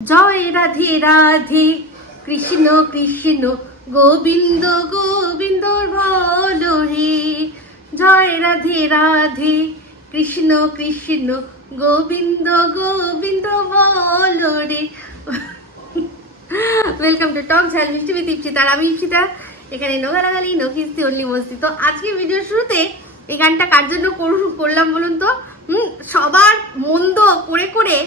জয় রাধে রাধে কৃষ্ণ কৃষ্ণ গোবিন্দ গোবিন্দ বলো রে। জয় রাধে রাধে কৃষ্ণ কৃষ্ণ গোবিন্দ গোবিন্দ বলো রে। ওয়েলকাম টু টক ঝাল মিষ্টি উইথ ইপসিতা। আমি ইপসিতা, এখানে নো গালাগালি নো কিস্তি অনলি মস্তি। তো আজকে ভিডিওর শুরুতে এই গানটা কার জন্য করলাম বলুন তো? সবার মন্দ করে করে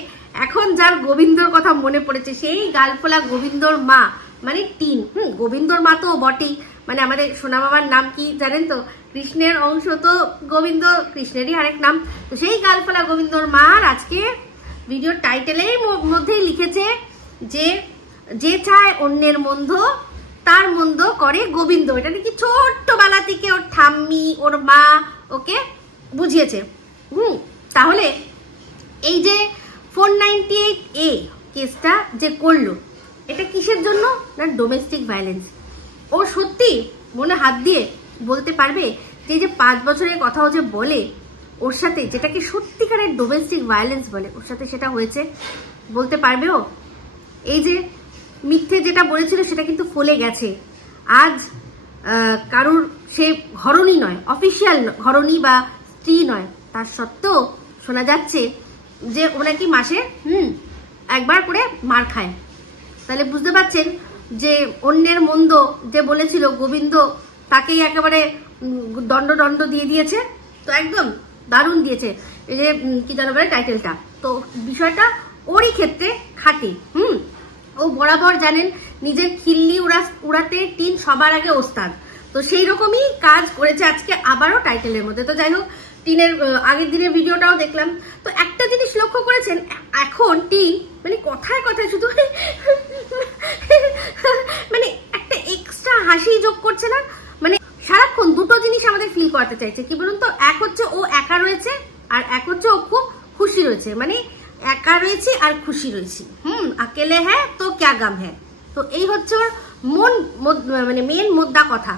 এখন যার গোবিন্দর কথা মনে পড়েছে, সেই গালফোলা গোবিন্দর মা মানে টিন। গোবিন্দর মা তো বটেই, মানে আমাদের সোনা বাবার নাম কি জানেন তো? কৃষ্ণের অংশ তো গোবিন্দ, কৃষ্ণেরই আরেক নাম। তো সেই গালফোলা গোবিন্দর মা আজকে ভিডিওর টাইটেলের মধ্যেই লিখেছে যে যে চায় অন্যের মন্দ তার মন্দ করে গোবিন্দ। এটা নাকি ছোট্টবেলা থেকে ওর ঠাম্মি ওর মা ওকে বুঝিয়েছে। তাহলে এই যে 498A কেসটা যে করলো, এটা কিসের জন্য? না ডোমেস্টিক ভায়োলেন্স। ও সত্যি মনে হাত দিয়ে বলতে পারবে যে যে 5 বছরের কথাও যে বলে ওর সাথে, যেটাকে সত্যিকারের ডোমেস্টিক ভায়োলেন্স বলে, ওর সাথে সেটা হয়েছে? বলতে পারবে ও? এই যে মিথ্যে যেটা বলেছিল সেটা কিন্তু ফলে গেছে। আজ কারুর সে ঘরণী নয়, অফিসিয়াল ঘরণী বা স্ত্রী নয়, তার সত্ত্বেও শোনা যাচ্ছে যে ও নাকি মাসে একবার করে মার খায়। তাহলে বুঝতে পারছেন যে অন্যের মন্দ যে বলেছিল গোবিন্দ, তাকেই একেবারে দণ্ড দিয়ে দিয়েছে। তো একদম দারুণ দিয়েছে। এই যে কি জানো বলে টাইটেলটা, তো বিষয়টা ওরই ক্ষেত্রে খাটে। ও বরাবর জানেন নিজের খিল্লি উড়াতে টিন সবার আগে ওস্তাদ। তো সেই রকমই কাজ করেছে আজকে আবারও টাইটেলের মধ্যে। তো যাই হোক, টিনের আগের দিনের ভিডিওটাও দেখলাম। তো একটা জিনিস লক্ষ্য করেছেন, এখন টিন মানে কথায় কথায় শুধু মানে একটা এক্সট্রা হাসি যোগ করছে না, মানে সারাক্ষণ দুটো জিনিস আমাদের ফিল করতে চাইছে। কি বলুন তো? এক হচ্ছে ও একা রয়েছে, আর এক হচ্ছে ও খুব খুশি রয়েছে। মানে একা রয়েছে আর খুশি রয়েছি। আকেলে হ্যাঁ তো ক্যা গাম হ্যাঁ। তো এই হচ্ছে ওর মানে মেন মুদ্রা কথা।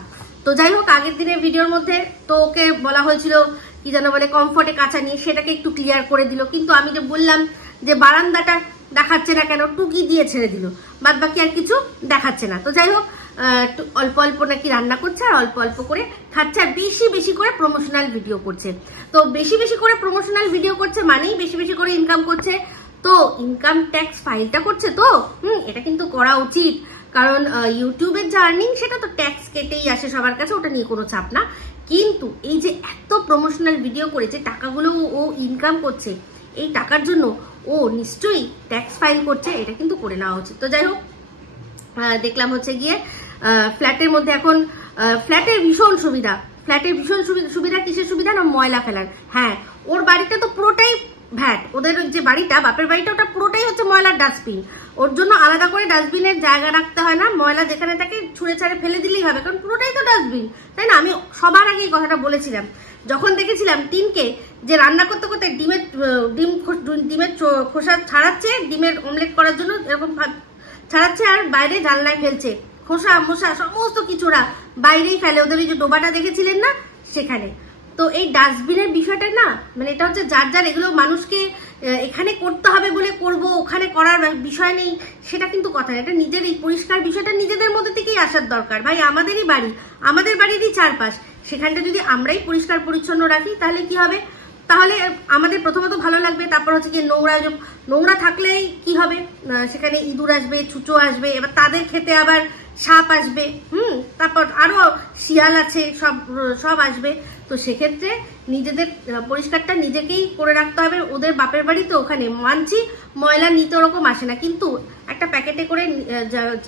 তো যাই হোক, আগের দিনের ভিডিওর মধ্যে তো ওকে বলা হয়েছিল কি যেন বলে কমফোর্টে কাঁচা নিয়ে, সেটাকে একটু ক্লিয়ার করে দিল। কিন্তু আমি যে বললাম যে বারান্দাটা দেখাচ্ছে না কেন, টুকি দিয়ে ছেড়ে দিল, বাদ বাকি আর কিছু দেখাচ্ছে না। তো যাই হোক, অল্প অল্প নাকি রান্না করছে আর অল্প অল্প করে খাচ্ছে, আর বেশি বেশি করে প্রমোশনাল ভিডিও করছে। তো বেশি বেশি করে প্রমোশনাল ভিডিও করছে মানেই বেশি বেশি করে ইনকাম করছে। তো ইনকাম ট্যাক্স ফাইলটা করছে তো এটা কিন্তু করা উচিত, কারণ ইউটিউবের যা আর্নিং সেটা তো ট্যাক্স কেটেই আসে সবার কাছে, ওটা নিয়ে কোনো চাপ না। কিন্তু এই যে এত প্রমোশনাল ভিডিও করে যে টাকাগুলো ও ইনকাম করছে, এই টাকার জন্য ও নিশ্চয়ই ট্যাক্স ফাইল করছে, এটা কিন্তু করে নেওয়া উচিত। তো যাই হোক, দেখলাম হচ্ছে গিয়ে ফ্ল্যাটের মধ্যে এখন ফ্ল্যাটের ভীষণ সুবিধা। ফ্ল্যাটের ভীষণ সুবিধা কিসের সুবিধা? না ময়লা ফেলার। হ্যাঁ, ওর বাড়িটা তো পুরোটাই ভ্যাট। ওদের যে বাড়িটা, বাপের বাড়িটা, ওটা পুরোটাই হচ্ছে ময়লার ডাস্টবিন। ওর জন্য আলাদা করে ডাস্টবিনের জায়গা রাখতে হয় না। ময়লা যেখানে থাকে ছুঁড়ে ছাড়ে ফেলে দিলেই হবে, কারণ পুরোটাই তো ডাস্টবিন, তাই না? আমি সবার আগে এই কথাটা বলেছিলাম যখন দেখেছিলাম টিনকে যে রান্না করতে করতে ডিমের খোসা ছাড়াচ্ছে, ডিমের অমলেট করার জন্য এরকম ছাড়াচ্ছে, আর বাইরে জানলায় ফেলছে খোসা মোসা সমস্ত কিছুরা বাইরেই ফেলে। ওদের ওই যে ডোবাটা দেখেছিলেন না, সেখানে। তো এই ডাস্টবিনের বিষয়টা না, মানে এটা হচ্ছে যার যার, এগুলো মানুষকে এখানে করতে হবে বলে করব, ওখানে করার বিষয় নেই, সেটা কিন্তু কথা না। এটা নিজের এই পরিষ্কার বিষয়টা নিজেদের মধ্যে থেকেই আসার দরকার। ভাই, আমাদেরই বাড়ি, আমাদের বাড়িরই চারপাশ, সেখানটা যদি আমরাই পরিষ্কার পরিচ্ছন্ন রাখি তাহলে কি হবে? তাহলে আমাদের প্রথমত ভালো লাগবে, তারপর হচ্ছে কি নোংরা থাকলেই কি হবে? সেখানে ইঁদুর আসবে, ছুঁচো আসবে, এবার তাদের খেতে আবার সাপ আসবে, তারপর আরো শিয়াল আছে, সব আসবে। তো সেক্ষেত্রে নিজেদের পরিষ্কারটা নিজেকেই করে রাখতে হবে। ওদের বাপের বাড়ি তো, ওখানে মানছি ময়লা নিতে ওরকম আসে না, কিন্তু একটা প্যাকেটে করে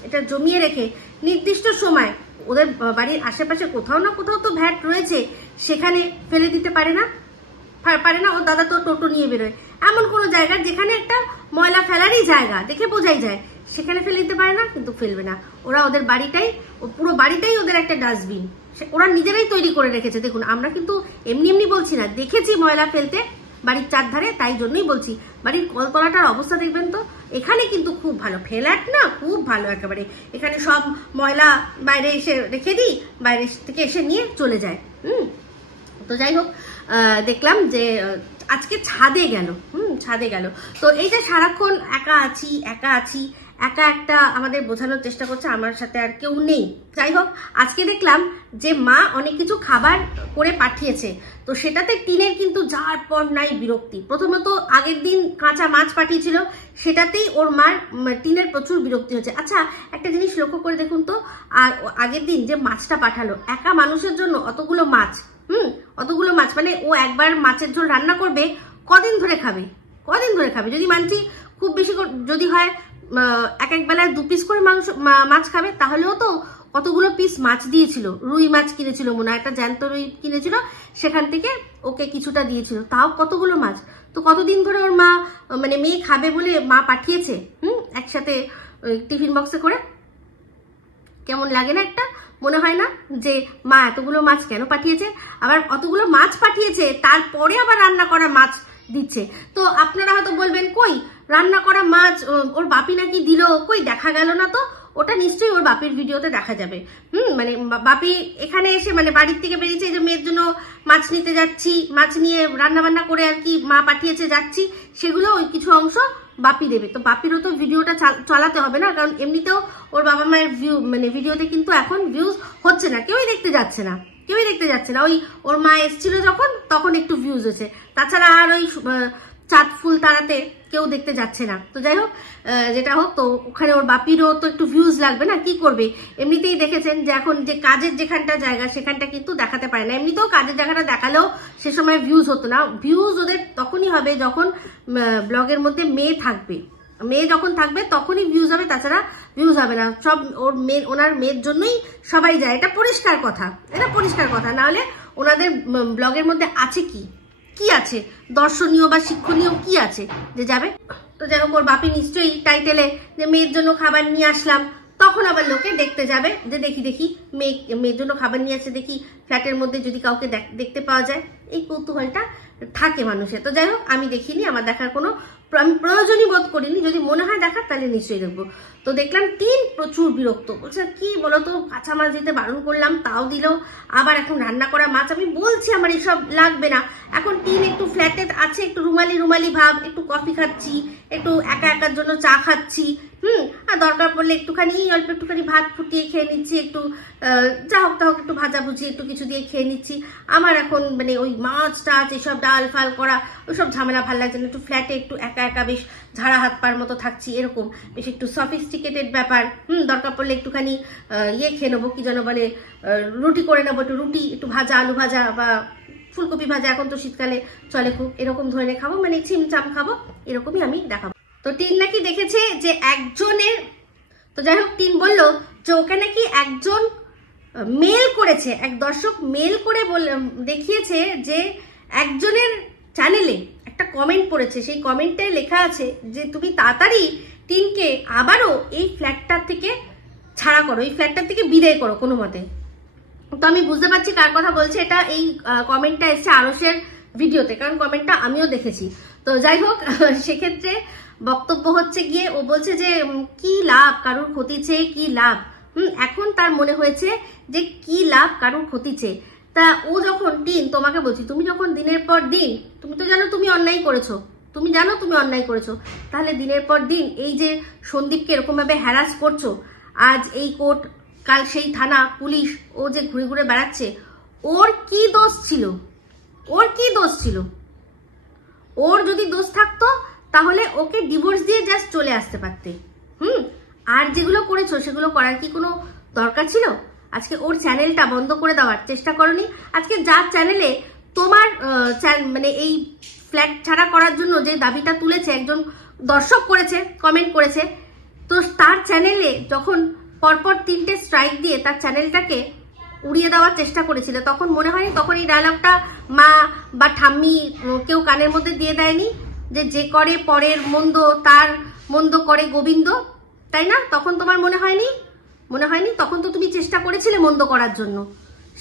এটা জমিয়ে রেখে নির্দিষ্ট সময় ওদের বাড়ির আশেপাশে কোথাও না কোথাও তো ভ্যাট রয়েছে, সেখানে ফেলে দিতে পারে না? ও দাদা তো টোটো নিয়ে বেরোয় এমন কোনো জায়গা যেখানে একটা ময়লা ফেলারই জায়গা দেখে বোঝাই যায়, সেখানে ফেলে দিতে পারে না? কিন্তু ফেলবে না ওরা। ওদের বাড়িটাই, পুরো বাড়িটাই ওদের একটা ডাস্টবিন, ওরা নিজেরাই তৈরি করে রেখেছে। দেখুন, আমরা কিন্তু এমনি এমনি বলছি না, দেখেছি ময়লা ফেলতে বাড়ির চারধারে, তাই জন্যই বলছি। বাড়ির কলতলাটার অবস্থা দেখবেন তো, এখানে কিন্তু খুব ভালো, ফ্ল্যাট না, খুব ভালো একেবারে। এখানে সব ময়লা বাইরে এসে রেখে দিই, বাইরে থেকে এসে নিয়ে চলে যায়। তো যাই হোক, দেখলাম যে আজকে ছাদে গেল, ছাদে গেল। তো এই যে সারাক্ষণ একা আছি একা একটা আমাদের বোঝানোর চেষ্টা করছে আমার সাথে আর কেউ নেই। যাই হোক, আজকে দেখলাম যে মা অনেক কিছু খাবার করে পাঠিয়েছে, তো সেটাতে টিনের কিন্তু যার পর নাই বিরক্তি। প্রথমত আগের দিন কাঁচা মাছ পাঠিয়েছিল, সেটাতেই ওর মার টিনের প্রচুর বিরক্তি হচ্ছে। আচ্ছা, একটা জিনিস লক্ষ্য করে দেখুন তো, আগের দিন যে মাছটা পাঠালো, একা মানুষের জন্য অতগুলো মাছ, অতগুলো মাছ, মানে ও একবার মাছের ঝোল রান্না করবে, কদিন ধরে খাবে? যদি মানছি খুব বেশি যদি হয় এক বেলায় 2 পিস করে মাছ খাবে, তাহলেও তো কতগুলো পিস মাছ দিয়েছিল। রুই মাছ কিনেছিল মনে হয়, একটা জ্যান্ত রুই কিনেছিল, সেখান থেকে ওকে কিছুটা দিয়েছিল, তাও কতগুলো মাছ। তো কতদিন ধরে ওর মা মানে মেয়ে খাবে বলে মা পাঠিয়েছে একসাথে টিফিন বক্সে করে। কেমন লাগে না একটা? মনে হয় না যে মা এতগুলো মাছ কেন পাঠিয়েছে? আবার অতগুলো মাছ পাঠিয়েছে, তারপরে আবার রান্না করা মাছ দিচ্ছে। তো আপনারা হয়তো বলবেন, কই রান্না করা মাছ ওর বাপি নাকি দিল, কই দেখা গেল না তো। ওটা নিশ্চয়ই ওর বাপির ভিডিওতে দেখা যাবে। মানে বাপি এখানে এসে মানে বাড়ির থেকে বেরিয়েছে, যে মেয়ের জন্য মাছ নিতে যাচ্ছি, মাছ নিয়ে রান্না বান্না করে আর কি মা পাঠিয়েছে যাচ্ছি, সেগুলো ওই কিছু অংশ বাপি দেবে। তো বাপিরও তো ভিডিওটা চালাতে হবে না, কারণ এমনিতেও ওর বাবা মায়ের মানে ভিডিওতে কিন্তু এখন ভিউজ হচ্ছে না, কেউই দেখতে যাচ্ছে না। ওই ওর মা এসেছিল যখন, তখন একটু ভিউজ হয়েছে, তাছাড়া আর ওই চাঁদ ফুল তাড়াতে কেউ দেখতে যাচ্ছে না। তো যাই হোক, যেটা হোক, তো ওখানে ওর বাপিরও তো একটু ভিউজ লাগবে না, কি করবে? এমনিতেই দেখেছেন যে এখন যে কাজের যেখানটা জায়গা, সেখানটা কিন্তু দেখাতে পারে না। এমনিতেও কাজের জায়গাটা দেখালেও সে সময় ভিউজ হতো না। ভিউজ ওদের তখনই হবে যখন ব্লগের মধ্যে মেয়ে থাকবে। মেয়ে যখন থাকবে তখনই ভিউজ হবে, তাছাড়া ভিউজ হবে না। সব ওনার মেয়ের জন্যই সবাই যায়, এটা পরিষ্কার কথা। না হলে ওনাদের ব্লগের মধ্যে আছে কি আছে দর্শনীয় বা শিক্ষণীয়, কি আছে যে যাবে? তো যাই হোক, ওর বাপি নিশ্চয়ই টাইটেলে যে মেয়ের জন্য খাবার নিয়ে আসলাম, তখন আবার লোকে দেখতে যাবে যে দেখি মেয়ের জন্য খাবার নিয়ে আসছে, দেখি ফ্ল্যাটের মধ্যে যদি কাউকে দেখতে পাওয়া যায়, এই কৌতূহলটা থাকে মানুষের। তো যাই হোক, আমি দেখিনি, আমার দেখার কোনো আমি প্রয়োজনই বোধ করিনি। যদি মনে হয় দেখার তাহলে নিশ্চয়ই দেখবো। তো দেখলাম টিন প্রচুর বিরক্ত, বলছে কি বলতো, কাঁচা মাছ দিতে বারণ করলাম তাও দিল, আবার এখন রান্না করা মাছ। আমি বলছি আমার এইসব লাগবে না। এখন টিন একটু ফ্ল্যাটে আছে, একটু রুমালি ভাব, একটু কফি খাচ্ছি, একটু একার জন্য চা খাচ্ছি, আর দরকার পড়লে অল্প একটুখানি ভাত ফুটিয়ে খেয়ে নিচ্ছি, একটু যা হোক তা হোক একটু ভাজাভুজি একটু কিছু দিয়ে খেয়ে নিচ্ছি। আমার এখন মানে ওই মাছ টাছ এসব ডাল ফাল করা ওইসব ঝামেলা ভাল লাগছে না। একটু ফ্ল্যাটে একটু একা বেশ ঝাড়া হাত পার মতো থাকছি, এরকম বেশ একটু সফিস্টিকেটেড ব্যাপার। দরকার পড়লে একটুখানি খেয়ে নেবো, কি যেন বলে, রুটি করে নেবো, একটু রুটি, একটু ভাজা, আলু ভাজা বা ফুলকপি ভাজা, এখন তো শীতকালে চলে খুব, এরকম ধরনের খাবো, মানে চিমচাম খাবো, এরকমই আমি দেখাবো। তো টিন নাকি দেখেছে যে একজনের, তো যাই হোক, টিন বললো যে ওকে নাকি একজন মেল করেছে, এক দর্শক মেল করে দেখিয়েছে যে একজনের চ্যানেলে একটা কমেন্ট পড়েছে, সেই কমেন্টে লেখা আছে যে তুমি তাড়াতাড়ি টিনকে আবারও এই ফ্ল্যাটটার থেকে ছাড়া করো, এই ফ্ল্যাটটার থেকে বিদায় করো কোনো মতে। তো আমি বুঝতে পারছি কার কথা বলছে। এটা এই কমেন্টটা এসছে আরশের ভিডিওতে, কারণ কমেন্টটা আমিও দেখেছি। তো যাই হোক, সেক্ষেত্রে বক্তব্য হচ্ছে গিয়ে ও বলছে যে কি লাভ, কারুর ক্ষতি চেয়ে কি লাভ। এখন তার মনে হয়েছে যে কি লাভ কারুর ক্ষতি চেয়ে। তা ও যখন টিন, তোমাকে বলছি, তুমি যখন দিনের পর দিন, তুমি তো জানো তুমি অন্যায় করেছো, তাহলে দিনের পর দিন এই যে সন্দীপকে এরকম ভাবে হ্যারাস করছো, আজ এই কোর্ট, কাল সেই থানা, পুলিশ, ও যে ঘুরে ঘুরে বেড়াচ্ছে, ওর কি দোষ ছিল? ওর যদি দোষ থাকতো তাহলে ওকে ডিভোর্স দিয়ে জাস্ট চলে আসতে পারতে। আর যেগুলো করেছো সেগুলো করার কি কোনো দরকার ছিল? আজকে ওর চ্যানেলটা বন্ধ করে দেওয়ার চেষ্টা করনি? আজকে যার চ্যানেলে তোমার মানে এই ফ্ল্যাট ছাড়া করার জন্য যে দাবিটা তুলেছে, একজন দর্শক করেছে, কমেন্ট করেছে, তো তার চ্যানেলে যখন পরপর 3টে স্ট্রাইক দিয়ে তার চ্যানেলটাকে উড়িয়ে দেওয়ার চেষ্টা করেছিল, তখন মনে হয়নি, তখন এই ডায়লগটা মা বা ঠাম্মি কেউ কানের মধ্যে দিয়ে দেয়নি যে করে পরের মন্দ তার মন্দ করে গোবিন্দ, তাই না? তখন তোমার মনে হয়নি? তখন তো তুমি চেষ্টা করেছিলে মন্দ করার জন্য।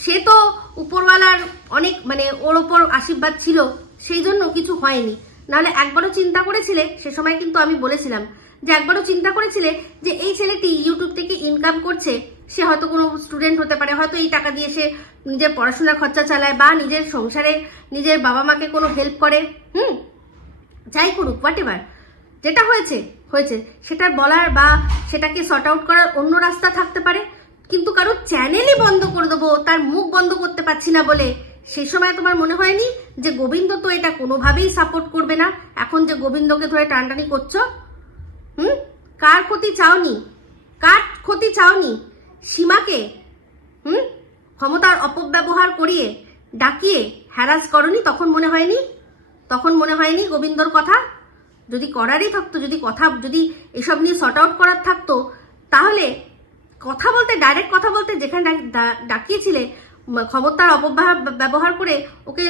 সে তো উপরওয়ালার অনেক মানে ওর ওপর আশীর্বাদ ছিল, সেই জন্য কিছু হয়নি। নাহলে একবারও চিন্তা করেছিলে, সে সময় কিন্তু আমি বলেছিলাম যে একবারও চিন্তা করেছিলে যে এই ছেলেটি ইউটিউব থেকে ইনকাম করছে, সে হয়তো কোনো স্টুডেন্ট হতে পারে, হয়তো এই টাকা দিয়ে সে নিজের পড়াশোনার খরচা চালায় বা নিজের সংসারে নিজের বাবা মাকে কোনো হেল্প করে, যাই করুক, হোয়াট এভার, যেটা হয়েছে হয়েছে, সেটার বলার বা সেটাকে সর্ট আউট করার অন্য রাস্তা থাকতে পারে। কিন্তু কারো চ্যানেলই বন্ধ করে দেবো, তার মুখ বন্ধ করতে পারছি না বলে, সেই সময় তোমার মনে হয়নি যে গোবিন্দ তো এটা কোনোভাবেই সাপোর্ট করবে না? এখন যে গোবিন্দকে ধরে টানটানি করছো, কার ক্ষতি চাওনি? কার ক্ষতি চাওনি? সীমাকে ক্ষমতার অপব্যবহার করিয়ে ডাকিয়ে হ্যারাস করনি? তখন মনে হয়নি? তখন মনে হয়নি গোবিন্দর কথা? যদি করারই থাকতো, যদি এসব নিয়ে সর্ট আউট করার থাকতো, তাহলে কথা বলতে, ডাইরেক্ট কথা বলতে, যেখানে ডাকিয়েছিলে ক্ষমতার অপব্যবহার করে ওকে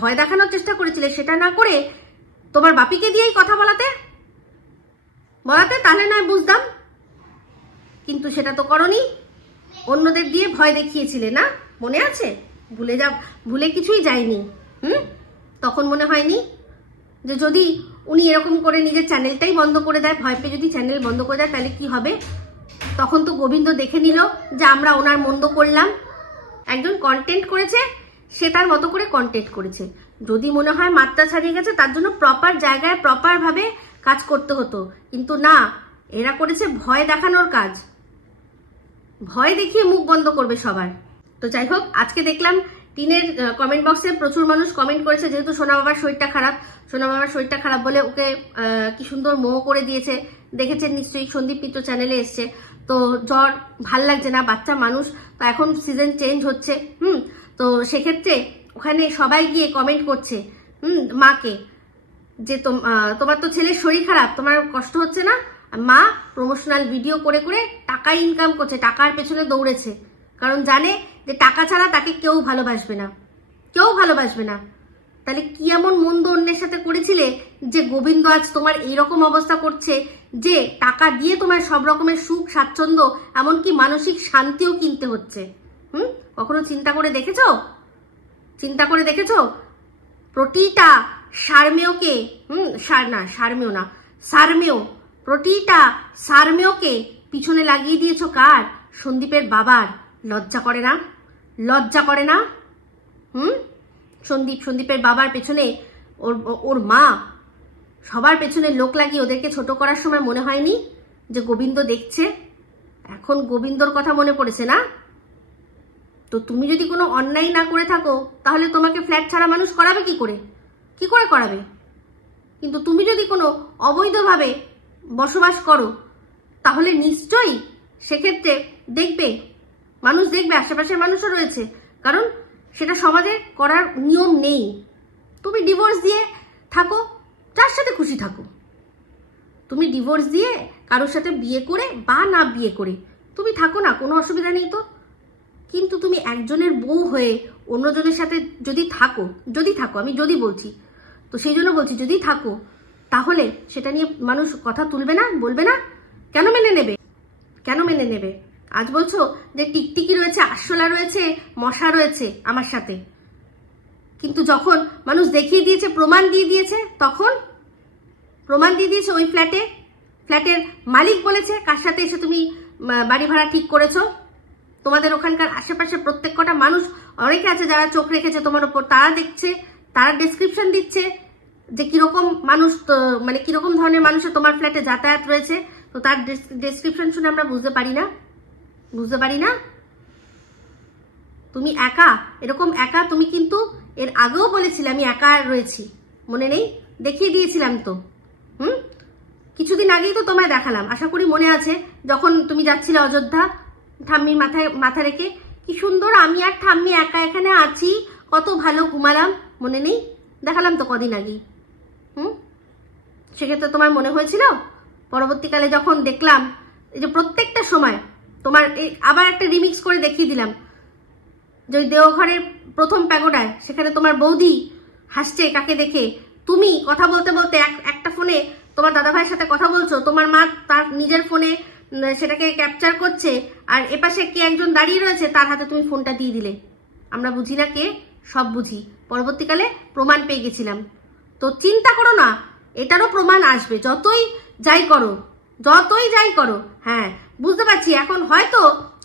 ভয় দেখানোর চেষ্টা করেছিলে, সেটা না করে তোমার বাপিকে দিয়েই কথা বলাতে, তাহলে নয় বুঝতাম। কিন্তু সেটা তো করনি, অন্যদের দিয়ে ভয় দেখিয়েছিলে না? মনে আছে? ভুলে কিছুই যায়নি। তখন মনে হয়নি যে যদি উনি এরকম করে নিজের চ্যানেলটাই বন্ধ করে দেয়, ভয় পেয়ে যদি চ্যানেল বন্ধ করে দেয়, তাহলে কি হবে? তখন তো গোবিন্দ দেখে নিল যে আমরা ওনার মন্দ করলাম। একজন কন্টেন্ট করেছে, সে তার মতো করে কন্টেন্ট করেছে। যদি মনে হয় মাত্রা ছাড়িয়ে গেছে, তার জন্য প্রপার জায়গায় প্রপার ভাবে কাজ করতে হতো। কিন্তু না, এরা করেছে ভয় দেখানোর কাজ, ভয় দেখিয়ে মুখ বন্ধ করবে সবার। তো যাই হোক, আজকে দেখলাম টিনের কমেন্ট বক্সে প্রচুর মানুষ কমেন্ট করেছে, যেহেতু সোনা বাবার শরীরটা খারাপ বলে ওকে কি সুন্দর মোহ করে দিয়েছে। দেখেছেন নিশ্চয়ই, সন্দীপ মিত্র চ্যানেলে এসছে। তো জ্বর, ভাল লাগছে না, বাচ্চা মানুষ, তো এখন সিজন চেঞ্জ হচ্ছে। তো সেক্ষেত্রে ওখানে সবাই গিয়ে কমেন্ট করছে মাকে যে তোমার তো ছেলের শরীর খারাপ, তোমার কষ্ট হচ্ছে না? মা প্রমোশনাল ভিডিও করে করে টাকা ইনকাম করছে, টাকার পেছনে দৌড়েছে, কারণ জানে যে টাকা ছাড়া তাকে কেউ ভালোবাসবে না। তাহলে কি এমন মন্দ অন্যের সাথে করেছিলে যে গোবিন্দ আজ তোমার এইরকম অবস্থা করছে, যে টাকা দিয়ে তোমার সব রকমের সুখ স্বাচ্ছন্দ্য, এমনকি মানসিক শান্তিও কিনতে হচ্ছে? কখনো চিন্তা করে দেখেছো? প্রতিটা সারমেয়কে, প্রতিটা সারমেয়কে পিছনে লাগিয়ে দিয়েছো কার? সন্দীপের বাবার। লজ্জা করে না? সন্দীপের বাবার পেছনে, ওর মা, সবার পেছনে লোক লাগিয়ে ওদেরকে ছোট করার সময় মনে হয়নি যে গোবিন্দ দেখছে? এখন গোবিন্দর কথা মনে পড়েছে না? তো তুমি যদি কোনো অন্যায় না করে থাকো, তাহলে তোমাকে ফ্ল্যাট ছাড়া মানুষ করাবে কি করে করাবে? কিন্তু তুমি যদি কোনো অবৈধভাবে বসবাস করো, তাহলে নিশ্চয়ই সেক্ষেত্রে মানুষ দেখবে, আশেপাশের মানুষও রয়েছে, কারণ সেটা সমাজে করার নিয়ম নেই। তুমি ডিভোর্স দিয়ে থাকো, যার সাথে খুশি থাকো। তুমি ডিভোর্স দিয়ে কারোর সাথে বিয়ে করে বা না বিয়ে করে তুমি থাকো না, কোনো অসুবিধা নেই তো। কিন্তু তুমি একজনের বউ হয়ে অন্যজনের সাথে যদি থাকো, আমি যদি বলছি, তো সেই জন্য বলছি, যদি থাকো, তাহলে সেটা নিয়ে মানুষ কথা তুলবে না, বলবে না? কেন মেনে নেবে? আজ বলছো যে টিকটিকি রয়েছে, আরশোলা রয়েছে, মশা রয়েছে আমার সাথে, কিন্তু যখন মানুষ দেখিয়ে দিয়েছে, প্রমাণ দিয়ে দিয়েছে, তখন ওই ফ্ল্যাটের মালিক বলেছে কার সাথে এসে তুমি বাড়ি ভাড়া ঠিক করেছো। তোমাদের ওখানকার আশেপাশে প্রত্যেক কটা মানুষ, অনেকে আছে যারা চোখ রেখেছে তোমার উপর, তারা দেখছে, তারা ডেসক্রিপশন দিচ্ছে যে কিরকম মানুষ, মানে কিরকম ধরনের মানুষের তোমার ফ্ল্যাটে যাতায়াত রয়েছে। তো তার ডেসক্রিপশন শুনে আমরা বুঝতে পারি না? তুমি এরকম একা। তুমি কিন্তু এর আগেও বলেছিলে আমি একা রয়েছি, মনে নেই? দেখিয়ে দিয়েছিলাম তো। কিছুদিন আগেই তো তোমায় দেখালাম, আশা করি মনে আছে, যখন তুমি যাচ্ছিলে অযোধ্যা, ঠাম্মির মাথা রেখে, কি সুন্দর আমি আর ঠাম্মি একা এখানে আছি, কত ভালো ঘুমালাম, মনে নেই? দেখালাম তো কদিন আগেই। সেক্ষেত্রে তোমার মনে হয়েছিল? পরবর্তীকালে যখন দেখলাম এই যে প্রত্যেকটা সময় তোমার, আবার একটা রিমিক্স করে দেখিয়ে দিলাম যে ওই দেওঘরের প্রথম প্যাগোডায়, সেখানে তোমার বৌদি হাসছে কাকে দেখে, তুমি কথা বলতে বলতে একটা ফোনে তোমার দাদাভাইয়ের সাথে কথা বলছো, তোমার মা তার নিজের ফোনে সেটাকে ক্যাপচার করছে, আর এপাশে কে একজন দাঁড়িয়ে রয়েছে, তার হাতে তুমি ফোনটা দিয়ে দিলে। আমরা বুঝি না কে? সব বুঝি। পরবর্তীকালে প্রমাণ পেয়ে গেছিলাম। তো চিন্তা করো না, এটারও প্রমাণ আসবে, যতই যাই করো। হ্যাঁ, বুঝতে পারছি এখন হয়তো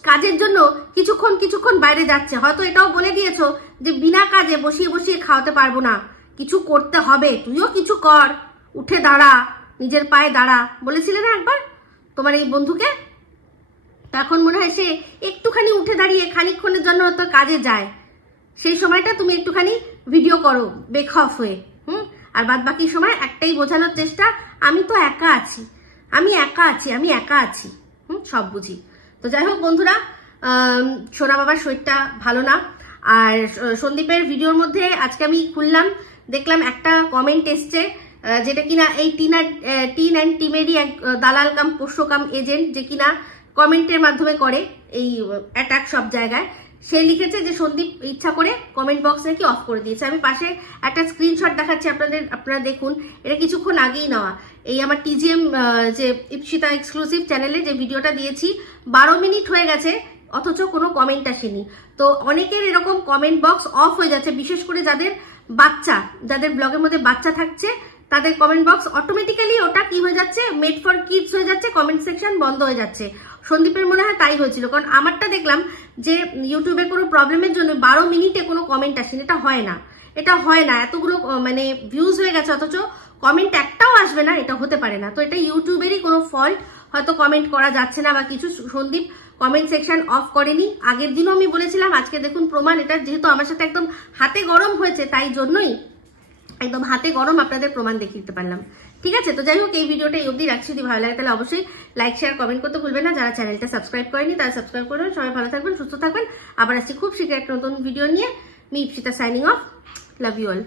কাজের জন্য কিছুক্ষণ বাইরে যাচ্ছে, হয়তো এটাও বলে দিয়েছো যে বিনা কাজে বসিয়ে খাওয়াতে পারবো না, কিছু করতে হবে, তুইও কিছু কর, উঠে দাঁড়া, নিজের পায়ে দাঁড়া বলেছিলে না একবার তোমার এই বন্ধুকে? তো এখন মনে হয় সে একটুখানি উঠে দাঁড়িয়ে খানিকক্ষণের জন্য তো কাজে যায়, সেই সময়টা তুমি একটুখানি ভিডিও করো বেখফ হয়ে। আর বাদ বাকি সময় একটাই বোঝানোর চেষ্টা, আমি তো একা আছি, আমি একা আছি, আমি একা আছি, সব বুঝি। তো যাই হোক বন্ধুরা, সোনা বাবার শরীরটা ভালো না। আর সন্দীপের ভিডিওর মধ্যে আজকে আমি খুললাম, দেখলাম একটা কমেন্ট এসছে যেটা কিনা এই টিন অ্যান্ড টিমেরই এক দালাল কাম পোষ্য কাম এজেন্ট, যে কিনা কমেন্টের মাধ্যমে করে এই অ্যাটাক সব জায়গায়। সে লিখেছে যে সন্দীপ ইচ্ছা করে কমেন্ট বক্স নাকি অফ করে দিয়েছে। আমি পাশে একটা স্ক্রিনশট দেখাচ্ছি আপনারা দেখুন, এটা কিছুক্ষণ আগেই নেওয়া। এই আমার টিজিএম যে ইপসিতা এক্সক্লুসিভ চ্যানেলে যে ভিডিওটা দিয়েছি, 12 মিনিট হয়ে গেছে অথচ কোনো কমেন্ট আসেনি। তো অনেকের এরকম কমেন্ট বক্স অফ হয়ে যাচ্ছে, বিশেষ করে যাদের ব্লগের মধ্যে বাচ্চা থাকছে তাদের কমেন্ট বক্স অটোমেটিক্যালি ওটা কি হয়ে যাচ্ছে, মেড ফর কিডস হয়ে যাচ্ছে, কমেন্ট সেকশন বন্ধ হয়ে যাচ্ছে। সন্দীপের মনে হয় তাই হয়েছিল, কারণ আমারটা দেখলাম যে ইউটিউবে কোনো প্রবলেমের জন্য 12 মিনিটে কোনো কমেন্ট আসেনি। এটা হয় না, এতগুলো মানে ভিউজ হয়ে গেছে অথচ কমেন্ট একটাও আসবে না, এটা হতে পারে না। তো এটা ইউটিউবেরই কোনো ফল্ট, হয়তো কমেন্ট করা যাচ্ছে না বা কিছু। সন্দীপ কমেন্ট সেকশন অফ করেনি, আগের দিনও আমি বলেছিলাম, আজকে দেখুন প্রমাণ। এটা যেহেতু আমার সাথে একদম হাতে গরম হয়েছে, তাই জন্যই একদম হাতে গরম আপনাদের প্রমাণ দেখিয়ে দিতে পারলাম। ঠিক আছে, তো যাই হোক এই ভিডিওটা এই অবধি রাখছি। যদি ভালো লাগে তাহলে অবশ্যই লাইক শেয়ার কমেন্ট করতে ভুলবেন না। যারা চ্যানেলটা সাবস্ক্রাইব করেনি তারা সাবস্ক্রাইব করবেন। সবাই ভালো থাকবেন, সুস্থ থাকবেন। আবার আসছি খুব শীঘ্র একটা নতুন ভিডিও নিয়ে। আমি Ipsita signing off. Love you all.